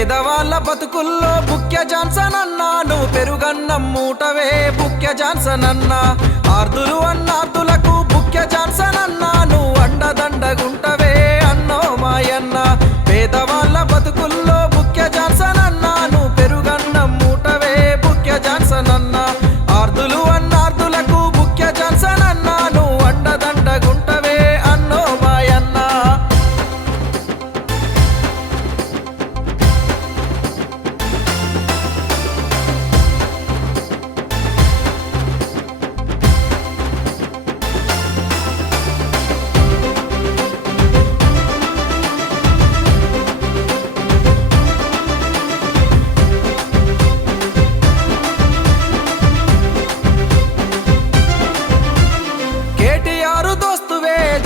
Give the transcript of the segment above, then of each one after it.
పేదవాళ్ళ బతుకుల్లో బుక్య జాన్సన్ అన్నా నువ్వు పెరుగన్న మూటవే బుక్య జాన్సన్ అన్నా ఆర్దులు అన్నార్దులకు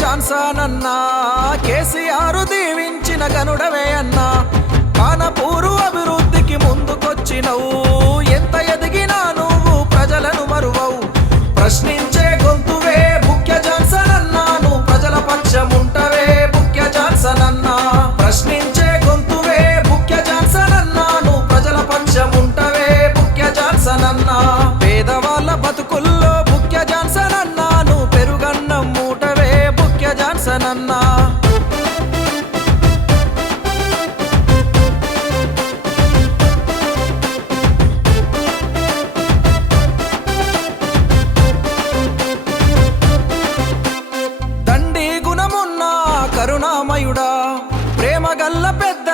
జాన్సన్ అన్నా కేసీఆర్ దీవించిన గనుడవే అన్నా. కానపూరు అభివృద్ధికి ముందుకొచ్చినవు.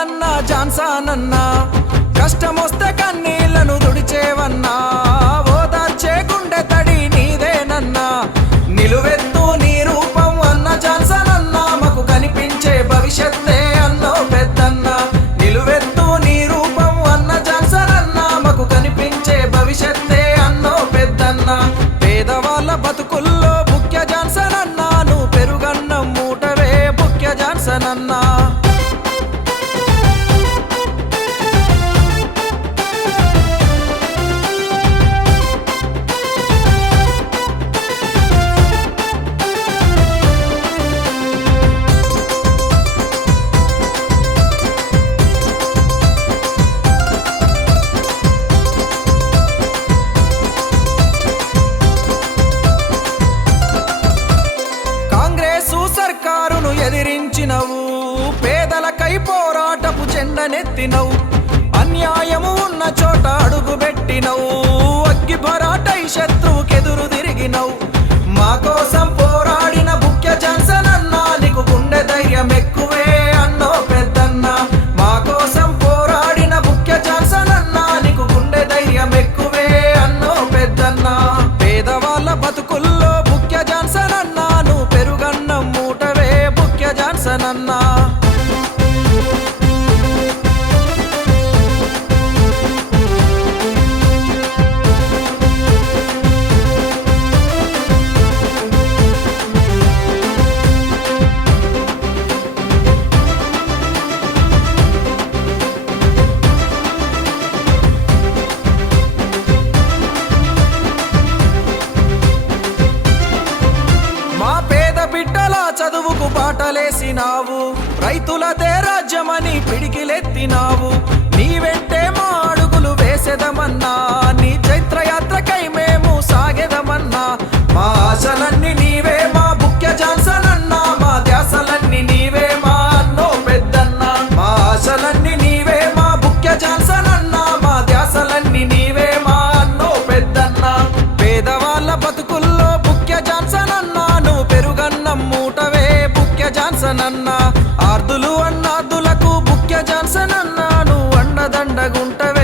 గల్ల పెద్దన్న జాన్సానన్న కష్టమొస్తే కన్నీళ్ళను దుడిచేవన్నా ఓదార్చే గుండె తడి నీదేనన్నా నిలువెత్తు నీ రూపం అన్న జాన్సన్ అన్న మాకు కనిపించే భవిష్యత్తే అన్నో పెద్దన్న నిలువెత్తు నీ రూపం అన్న జాన్సన్ అన్న మాకు కనిపించే భవిష్యత్తే అన్నో పెద్దన్న పేదవాళ్ళ బతుకుల్లో ముఖ్య జాన్సన్ అన్నా నువ్వు పెరుగన్నం మూటవే ముఖ్య జాన్సన్ అన్నా ఎదిరించినవు పేదలకై పోరాటపు చెండనెత్తినవు అన్యాయము ఉన్న చోట అడుగు ముఖ్య చదువుకు బాటలేసినావు. రైతులదే రాజ్యమని పిడికిలెత్తినావు. జాన్సన్ అన్నా ఆర్దులు అన్నార్దులకు బుక్య జాన్సన్ అన్నా నువ్వు అండదండగుంటవే.